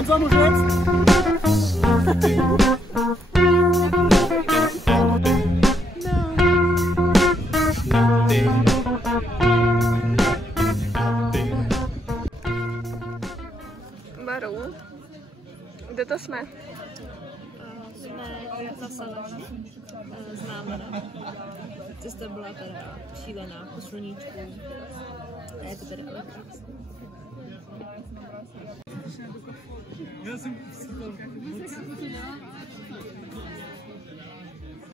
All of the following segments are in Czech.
Honza, můžu jít? Baru. Kde to jsme? Jsme na Salaši, známena. Cesta byla teda šílená, po sluníčku. A je to teda elektrické.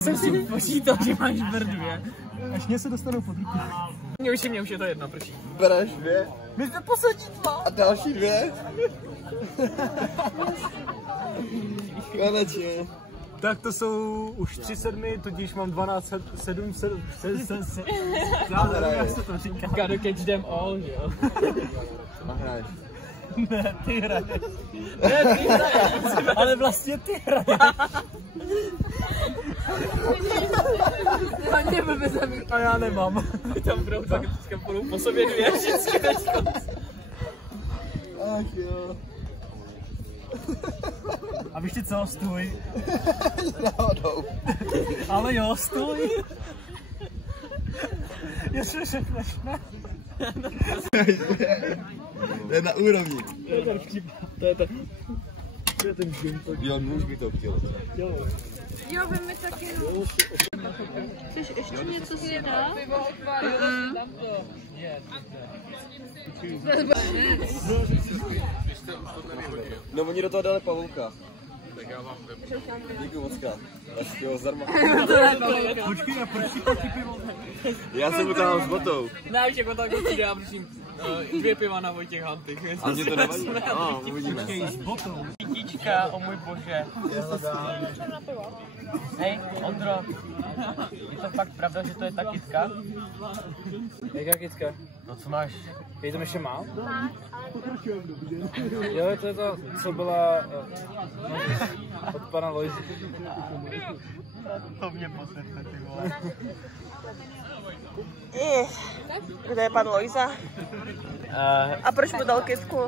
Jsem si počítal, že máš brdvě. Až mě se dostanou pod ruku. Mě už je to jedno, prší. Bereš 2. My jsme poslední 2. A další 2. Konečně. Tak to jsou už 3 sedmy, tudíž mám 12, 7. Já nevím, jak se to říká. Gotta catch them all, jo. Nahraješ. Ne, ty hraješ. Ne, ty hraješ. Ale vlastně ty hraješ. A já nemám. Tam budou tak teďka budou po sobě dvě vždycky teďka. Ach jo. A víš ty co, stůj. Náhodou. Ale jo, stůj. Ještě řekneš, ne? To je na úrovni. To je ten gameplay. Jo, muž by to chtěl. Jo, vy mi taky. Chceš ještě něco si dát? No oni do toho dali pavouka. Díky moc krát. Jo, zdarma. Počkej, a proč si to ti pivo? Já jsem utáhl s botou. Ne, už jako tak určitě, já prosím 2 piva na Vojtěch Hantych. A mě to nevadí. Uvidíme. Počkej, s botou. Kytička, o můj bože. Hej, Ondro, je to fakt pravda, že to je ta kytka? Jaká kytka? No co máš? Je tam ještě má? Jo, to je to, co byla od pana Loisy. To mě posledne, ty vole. Kde je pan Lojza? A proč mu dal kytku?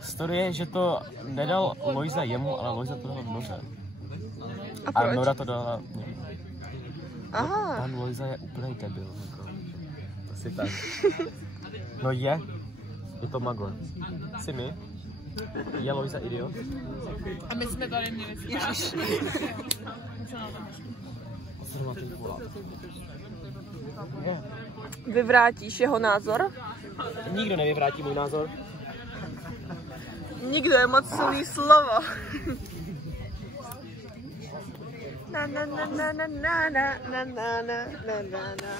Story je, že to nedal Lojza jemu, ale Lojza to dal Noře. A A proč? Nora to dala mě. Aha. Pan Lojza je úplnej debil. Jako. Asi tak. No je to magor. Jsi my? Je Lojza idiot? A my jsme tady měli spát. Vyvrátíš jeho názor? Nikdo nevyvrátí můj názor. Nikdo je moc silný slovo. Na na na na na na na na na na na na.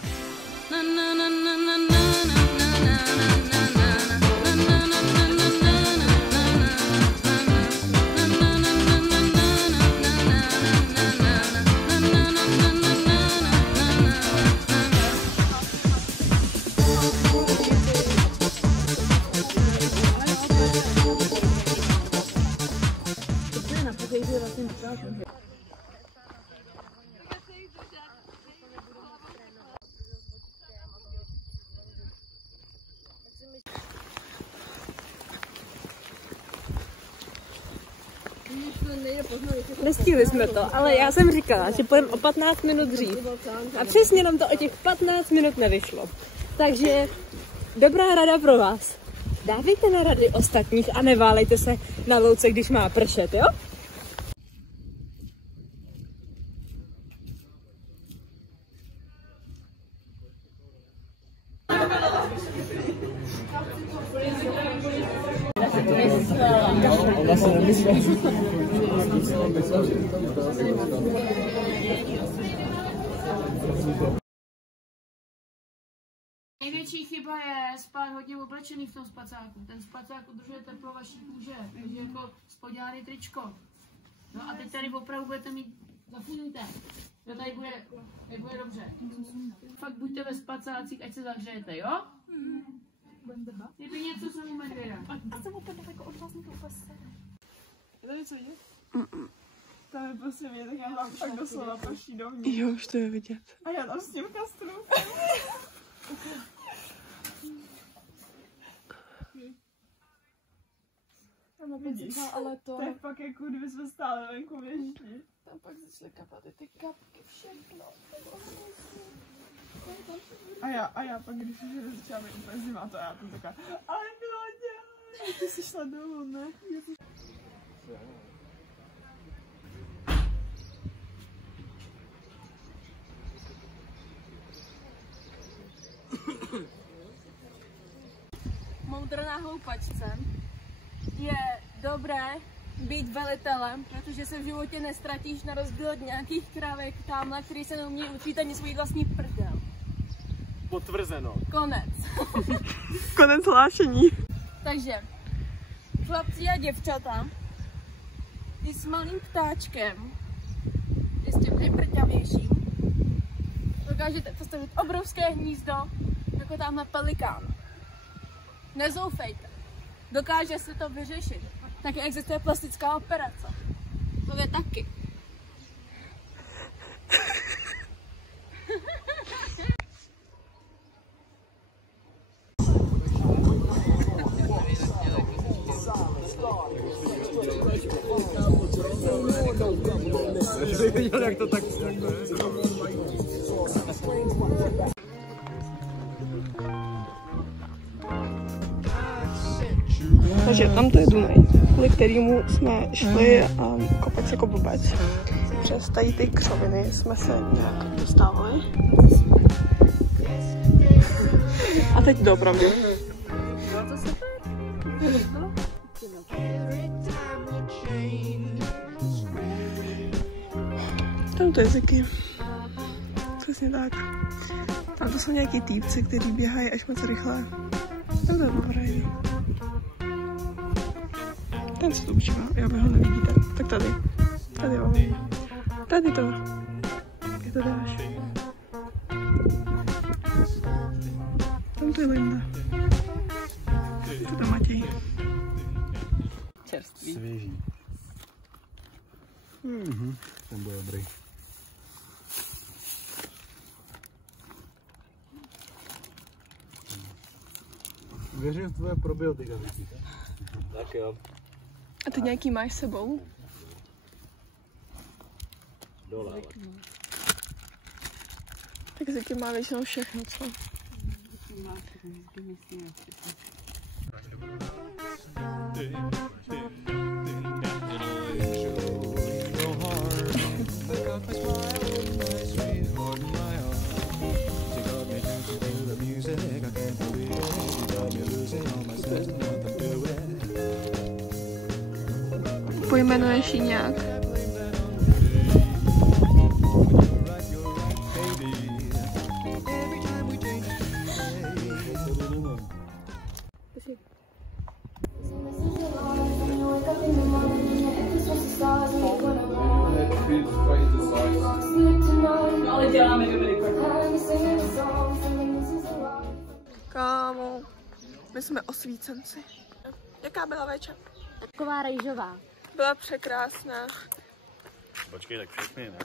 Nestihli jsme to, ale já jsem říkala, že půjdeme o 15 minut dřív. A přesně nám to o těch 15 minut nevyšlo. Takže dobrá rada pro vás. Dávejte na rady ostatních a neválejte se na louce, když má pršet, jo? Ona se nemyslí. Největší chyba je spát hodně oblečený v tom spacáku. Ten spacák udržuje teplo vaší kůže, takže jako spodňáry tričko. No a teď tady opravdu budete mít, zafunujte. Jo, tady bude dobře. Fakt buďte ve spacácích, ať se zahřejete, jo? Kdyby něco jsem u medvěda. A jsem opět jako odvázný koupase. Je to něco vidět? Tam je prostě vidět, tak já mám fakt doslova prší dovnitř. Jo, už to je vidět. A já tam s tím kastru. Ale To je fakt jako, kdyby jsme stáli venku v ježdí. tam pak začaly kapat ty kapky, všechno. A já pak, když už začala být úplně zima, to já tam taková, ale Milaně, ty jsi šla dolů, ne? Moudro na houpačce je dobré být velitelem, protože se v životě nestratíš na rozdíl od nějakých krávek tamhle, který se neumí učit ani svůj vlastní prdel. Potvrzeno. Konec. Konec hlášení. Takže, chlapci a děvčata, i s malým ptáčkem, i s tím nejprťavějším, dokážete postavit obrovské hnízdo, jako tamhle pelikán. Nezoufejte. Dokáže se to vyřešit. Taky existuje plastická operace. To je taky. Viděl, jak to tak... Takže tamto je Dunaj, kvůli kterému jsme šli kopat jako blbec. Přes tady ty křoviny jsme se nějak dostávali. A teď doopravdy. Bylo to super. Tam to jazyky. Přesně tak. Tam to jsou nějaký týpci, kteří běhají až moc rychle. Tam to je poprvé. Ten se tu učívá, já bych ho nevidíte. Tak tady. Tady jo. Tady to. Je to dáš. Tam to je Linda. To je Matěj. Čerstvý. Svěží. Ten byl dobrý. Věřím v tvoje probiotika. Tak jo. A ty nějaký máš s sebou? Dole. Tak Ziky má většinou všechno, co? Pojmenuješ ji nějak? Ale děláme dobrý. Kámo, my jsme osvícenci. Jaká byla večer? Taková rejžová. Byla překrásná. Počkej, tak všechny, ne?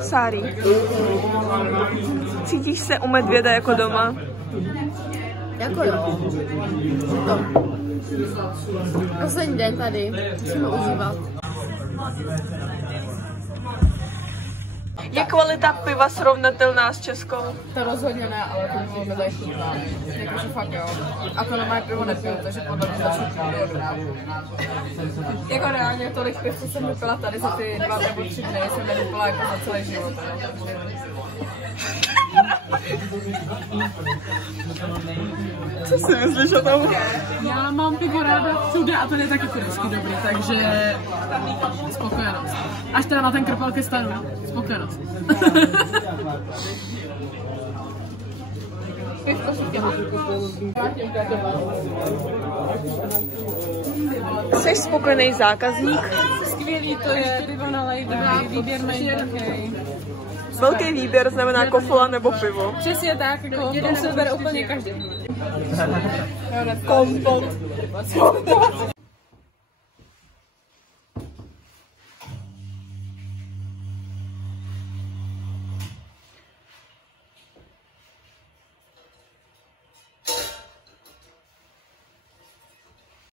Sári, cítíš se u medvěda jako doma? Jako jo. To. Poslední den tady. Musíme užívat. Je kvalita piva srovnatelná s českou? To rozhodně ne, ale to bylo mi tady chutná. Jakože fakt jo. A to normálně pivo nepiju, takže podle mě to šutí dobrá. Jako reálně tolik piv, co jsem vypila tady za ty 2 nebo 3 dny, jsem nevypila jako za celý život. Co si myslíš o tom? Já mám pivo ráda všude a to je taky vždycky dobrý, takže spokojenost. Až teda na ten krpelky stanu, spokojenost. Jsi spokojený zákazník? skvělý to je, pivo na lejda, výběr mají velký. Velký výběr znamená kofola nebo pivo. Přesně tak, jako jeden se bere úplně každý. Kompot.